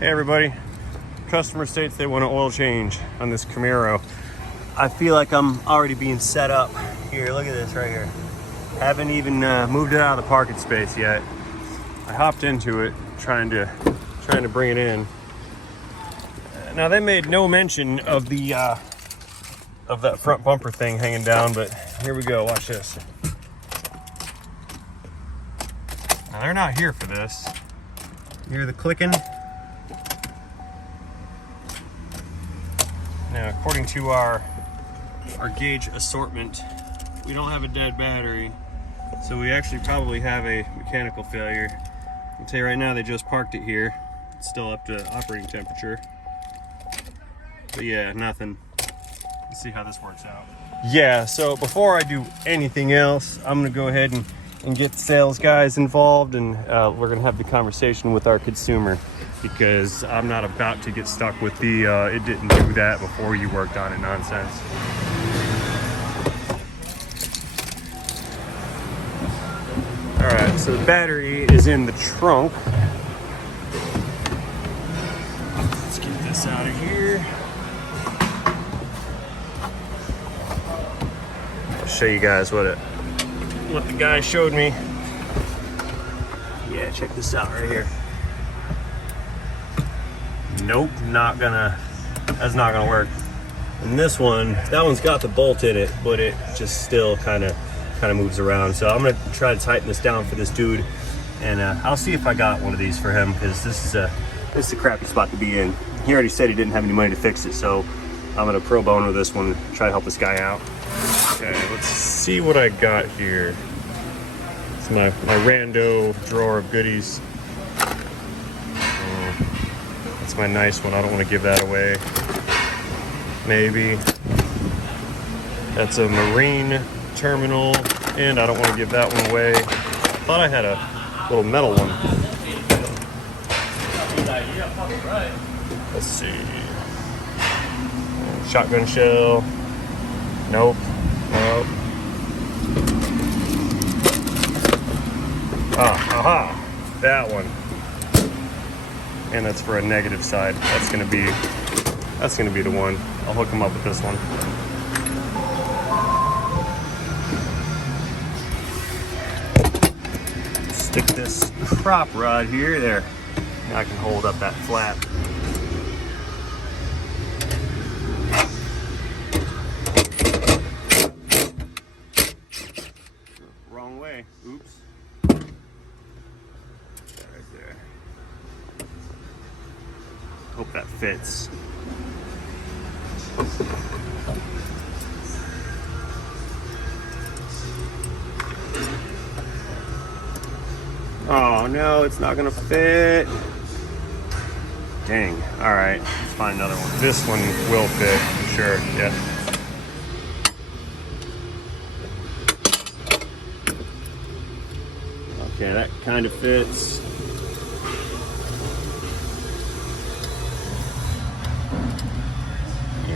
Hey everybody, customer states they want an oil change on this Camaro. I feel like I'm already being set up. Here, look at this right here. Haven't even moved it out of the parking space yet. I hopped into it trying to bring it in. Now they made no mention of the of that front bumper thing hanging down, but here we go. Watch this. Now they're not here for this. You hear the clicking? Now, according to our gauge assortment, we don't have a dead battery, so we actually probably have a mechanical failure. I'll tell you right now, they just parked it here. It's still up to operating temperature. But yeah, nothing. Let's see how this works out. Yeah, so before I do anything else, I'm gonna go ahead and get the sales guys involved, and we're gonna have the conversation with our consumer, because I'm not about to get stuck with the it didn't do that before you worked on it nonsense. All right, so the battery is in the trunk. Let's get this out of here. I'll show you guys what the guy showed me. Yeah, check this out right here. Nope, that's not gonna work. And this one, that one's got the bolt in it, but it just still kind of moves around. So I'm gonna try to tighten this down for this dude, and I'll see if I got one of these for him, because this is a crappy spot to be in. He already said he didn't have any money to fix it, so I'm gonna pro bono this one, try to help this guy out. Okay, let's see what I got here. It's my rando drawer of goodies. That's my nice one. I don't want to give that away. Maybe. That's a marine terminal, and I don't want to give that one away. Thought I had a little metal one. Let's see. Shotgun shell. Nope. Nope. Aha! That one. And that's for a negative side. That's gonna be the one. I'll hook them up with this one. Stick this prop rod here. There. Now I can hold up that flap. Wrong way. Oops. Right there. Hope that fits. Oh no, it's not gonna fit. Dang. All right, let's find another one. This one will fit for sure. Yeah. Okay, that kind of fits.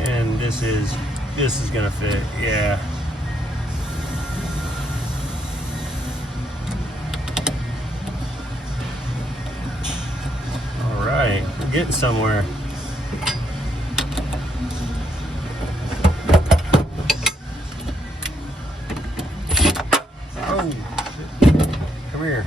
And this is gonna fit. Yeah. All right, we're getting somewhere. Oh, shit. Come here.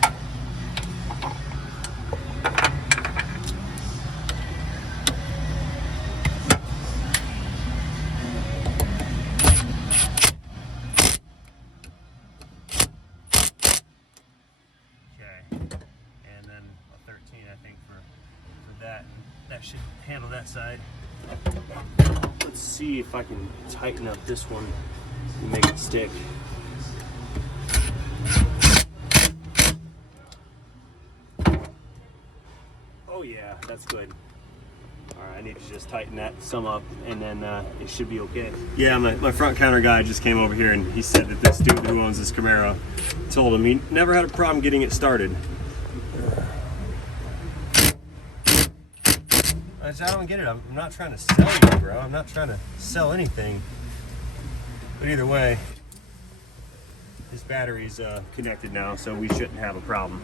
That should handle that side. Let's see if I can tighten up this one and make it stick. Oh yeah, that's good. All right, I need to just tighten that some up, and then it should be okay. Yeah, my front counter guy just came over here, and he said that this dude who owns this Camaro told him he never had a problem getting it started. I don't get it. I'm not trying to sell you, bro. I'm not trying to sell anything. But either way, this battery's connected now, so we shouldn't have a problem.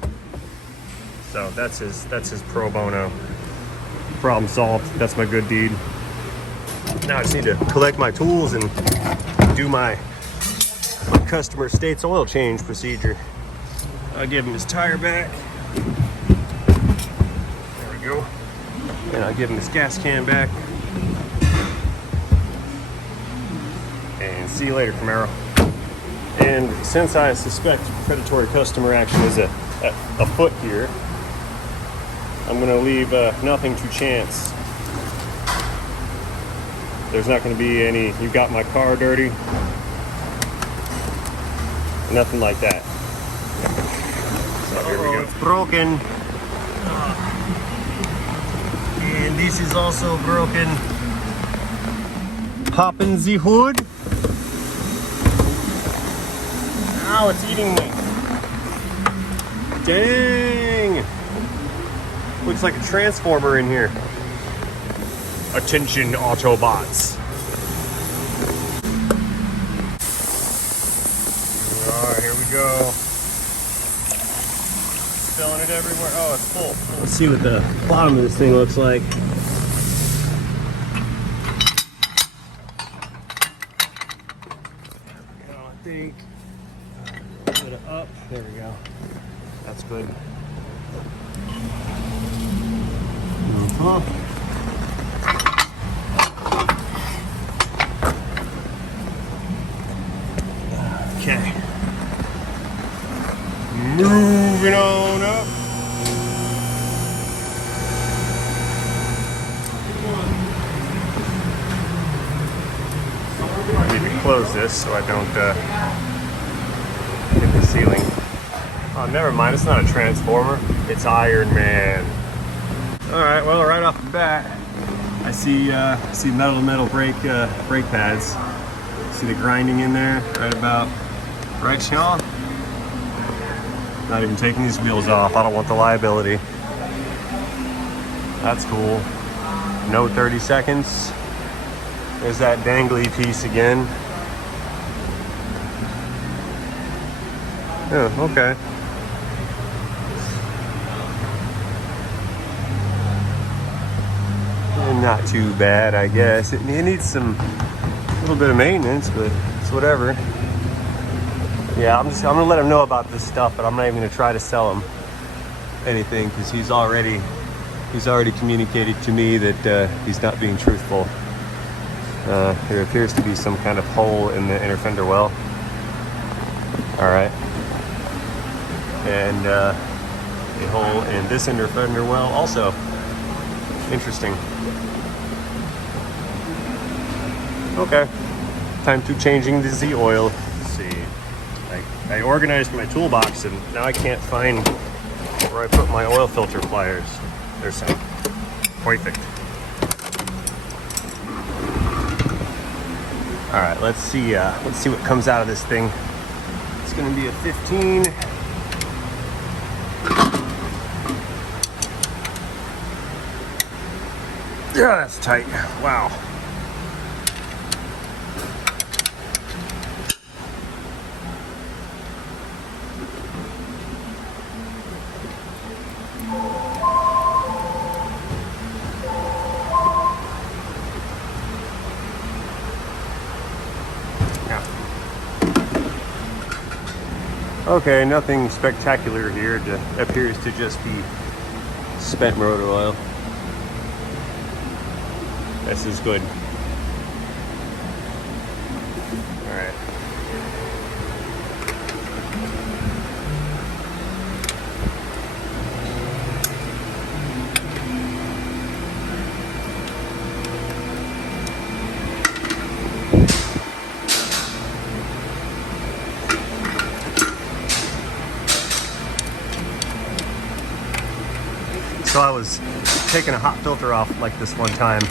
So that's his pro bono. problem solved. That's my good deed. Now I just need to collect my tools and do my customer states oil change procedure. I'll give him his tire back. There we go. And I'll give him his gas can back. And see you later, Camaro. And since I suspect predatory customer action is afoot here, I'm gonna leave nothing to chance. There's not gonna be any, you got my car dirty, nothing like that. So here we go. It's broken. And this is also broken. Popping the hood. Ow, it's eating me. Dang. Looks like a transformer in here. Attention, Autobots. Alright, here we go. Spilling it everywhere. Oh, it's full. Let's see what the bottom of this thing looks like. I think. Put it up. There we go. That's good. Okay. Moving on up. I need to close this so I don't hit the ceiling. Oh, never mind. It's not a transformer. It's Iron Man. All right. Well, right off the bat, I see metal brake pads. See the grinding in there, right, Sean? Not even taking these wheels off. I don't want the liability. That's cool. No 30 seconds. There's that dangly piece again. Oh, okay. Not too bad, I guess. It needs a little bit of maintenance, but it's whatever. Yeah, I'm gonna let him know about this stuff, but I'm not even gonna try to sell him anything because he's already communicated to me that he's not being truthful. There appears to be some kind of hole in the inner fender well. All right, and a hole in this inner fender well also. Interesting. Okay, time to changing the Z oil. Let's see, I organized my toolbox and now I can't find where I put my oil filter pliers. There's some. Perfect. All right, let's see what comes out of this thing. It's gonna be a 15. Yeah, that's tight. Wow. Okay, nothing spectacular here. It appears to just be spent motor oil. This is good. All right. So I was taking a hot filter off like this one time,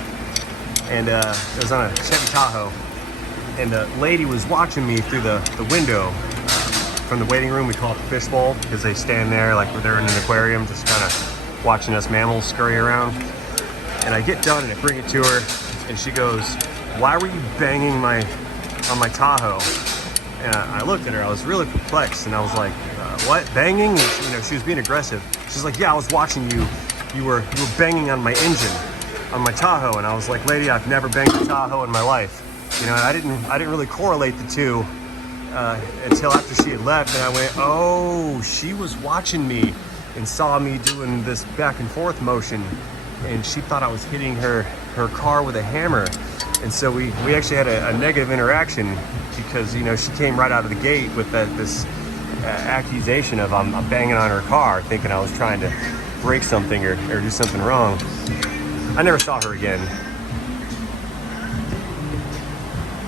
and it was on a Chevy Tahoe, and the lady was watching me through the window from the waiting room. We call it the fishbowl because they stand there like they're in an aquarium, just kind of watching us mammals scurry around. And I get done and I bring it to her, and she goes, "Why were you banging on my Tahoe?" And I looked at her. I was really perplexed, and I was like, "What, banging?" And, she was being aggressive. She's like, "Yeah, I was watching you. You were banging on my engine." on my Tahoe, and I was like, lady, I've never banged a Tahoe in my life. You know, and I didn't really correlate the two until after she had left, and I went, oh, she was watching me and saw me doing this back and forth motion, and she thought I was hitting her car with a hammer. And so we actually had a negative interaction, because, you know, she came right out of the gate with this accusation of I'm banging on her car, thinking I was trying to break something or do something wrong. I never saw her again.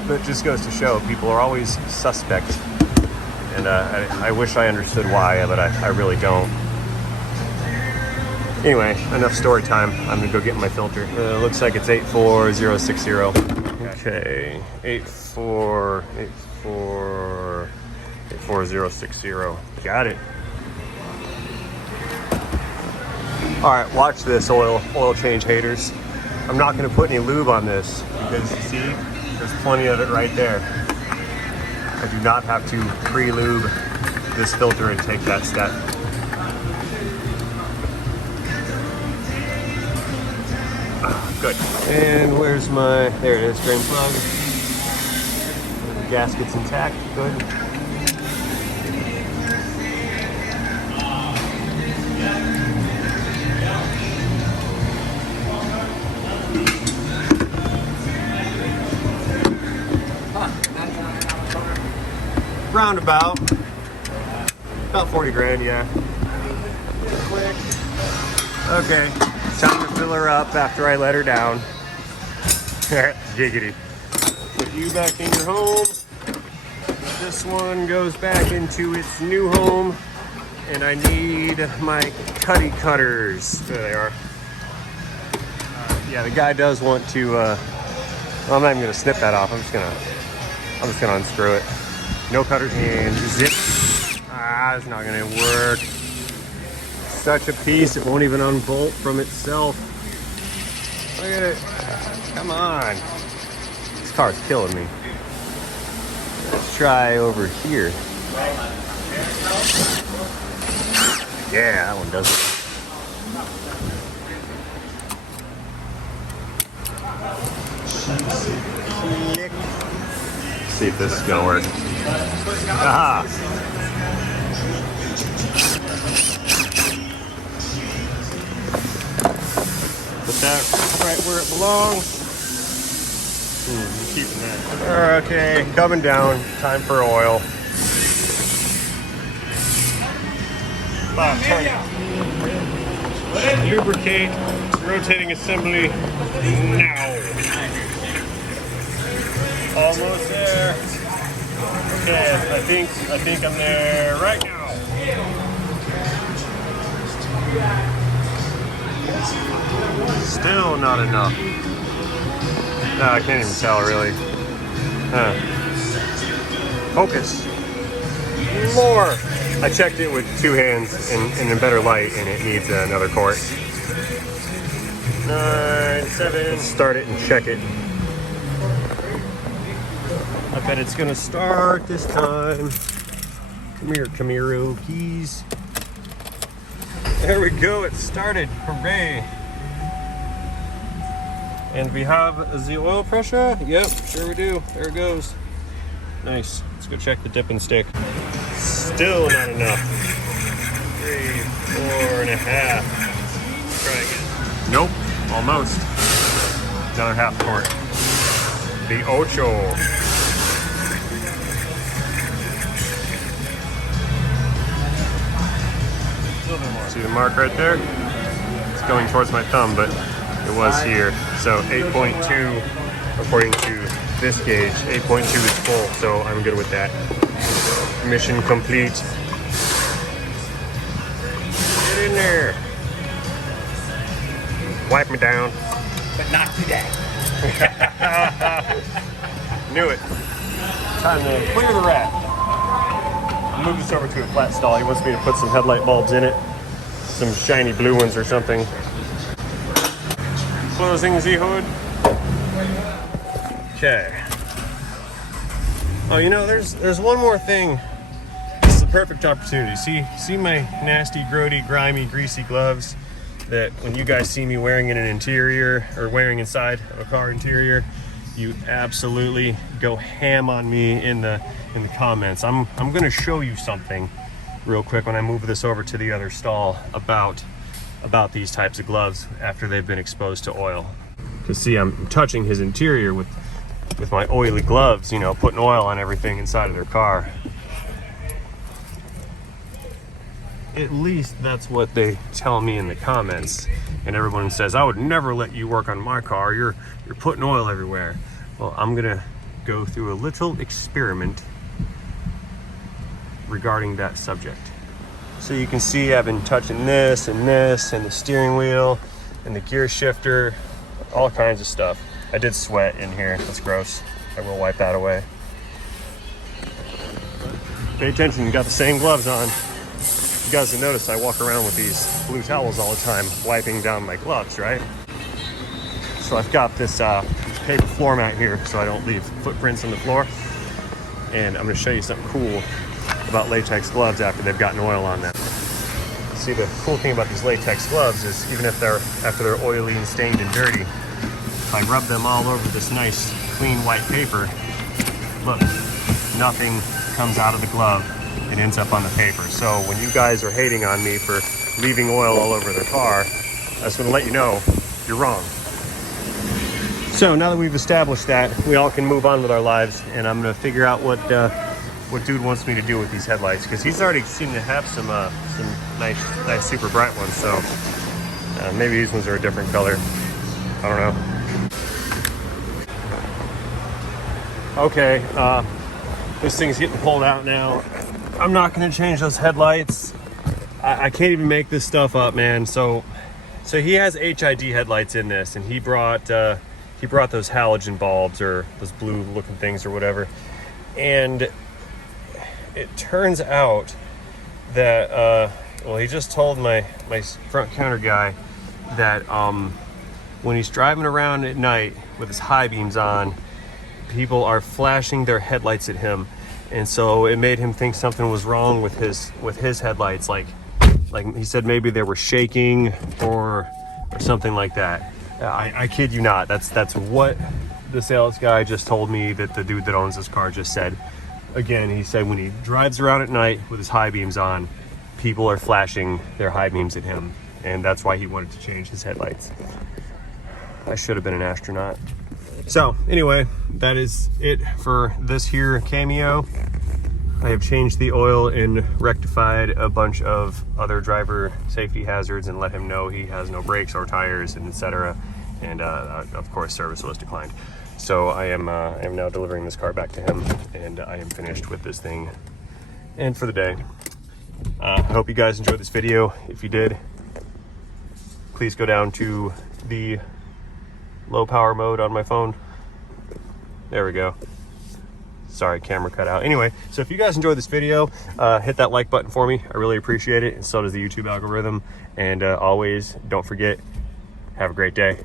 But it just goes to show people are always suspect. And I wish I understood why, but I really don't. Anyway, enough story time. I'm gonna go get my filter. Looks like it's 84060. Okay, 84060. Got it. All right, watch this, oil change haters. I'm not gonna put any lube on this because, you see, there's plenty of it right there. I do not have to pre-lube this filter and take that step. Good. And where's my, there it is, drain plug. The gasket's intact, good. Roundabout. About 40 grand, yeah. Quick. Okay. Time to fill her up after I let her down. Giggity. Put you back in your home. This one goes back into its new home. And I need my cutty cutters. There they are. Yeah, the guy does want to, well, I'm not even gonna snip that off. I'm just gonna unscrew it. No cutter hands, zip. Ah, it's not gonna work. Such a piece, it won't even unbolt from itself. Look at it. Come on. This car's killing me. Let's try over here. Yeah, that one does it. Let's see if this is gonna work. Aha! Put that right where it belongs. I'm keeping that. Okay, coming down. Time for oil. Lubricate rotating assembly now. Almost there. Okay, I think I'm there right now. Still not enough. No, I can't even tell really. Focus. More. I checked it with two hands in a better light, and it needs another quart. 9, 7. Start it and check it. I bet it's gonna start this time. Come here, Camaro keys. There we go, it started. Hooray. And we have the oil pressure. Yep, sure we do. There it goes. Nice. Let's go check the dipping stick. Still not enough. 3, 4.5. Try again. Nope, almost. Another half quart. The Ocho. See the mark right there? It's going towards my thumb, but it was here. So 8.2, according to this gauge, 8.2 is full, so I'm good with that. Mission complete. Get in there. Wipe me down. But not today. Knew it. Time to clear the rat. I'll move this over to a flat stall. He wants me to put some headlight bulbs in it. Some shiny blue ones or something. Closing the hood. Okay. Oh, you know, there's one more thing. This is a perfect opportunity. See my nasty, grody, grimy, greasy gloves. that when you guys see me wearing in an interior or wearing inside of a car interior, you absolutely go ham on me in the comments. I'm gonna show you something real quick when I move this over to the other stall about these types of gloves after they've been exposed to oil. Because see, I'm touching his interior with my oily gloves, you know, putting oil on everything inside of their car. At least that's what they tell me in the comments. And everyone says, I would never let you work on my car. You're putting oil everywhere. Well, I'm gonna go through a little experiment regarding that subject. So you can see I've been touching this and the steering wheel and the gear shifter, all kinds of stuff. I did sweat in here, that's gross. I will wipe that away. Pay attention, you got the same gloves on. You guys have noticed I walk around with these blue towels all the time, wiping down my gloves, right? So I've got this paper floor mat here so I don't leave footprints on the floor. And I'm gonna show you something cool about latex gloves after they've gotten oil on them. See, the cool thing about these latex gloves is even if after they're oily and stained and dirty, if I rub them all over this nice clean white paper, look, nothing comes out of the glove. It ends up on the paper. So when you guys are hating on me for leaving oil all over their car, I just want to let you know you're wrong. So now that we've established that, we all can move on with our lives, and I'm going to figure out what dude wants me to do with these headlights, because he's already seemed to have some nice super bright ones. So maybe these ones are a different color. I don't know. Okay, this thing's getting pulled out now. I'm not going to change those headlights. I can't even make this stuff up, man. So he has HID headlights in this, and he brought those halogen bulbs, or those blue looking things or whatever. And it turns out that well, he just told my front counter guy that when he's driving around at night with his high beams on, people are flashing their headlights at him. And so it made him think something was wrong with his headlights. Like he said, maybe they were shaking or something like that. I kid you not. That's what the sales guy just told me that the dude that owns this car just said. Again, he said when he drives around at night with his high beams on, people are flashing their high beams at him. And that's why he wanted to change his headlights. I should have been an astronaut. So anyway, that is it for this here Cameo. I have changed the oil and rectified a bunch of other driver safety hazards and let him know he has no brakes or tires and etc. And of course service was declined. So I am now delivering this car back to him, and I am finished with this thing and for the day. I hope you guys enjoyed this video. If you did, please go down to the low power mode on my phone. There we go. Sorry, camera cut out. Anyway, so if you guys enjoyed this video, hit that like button for me. I really appreciate it, and so does the YouTube algorithm. And always, don't forget, have a great day.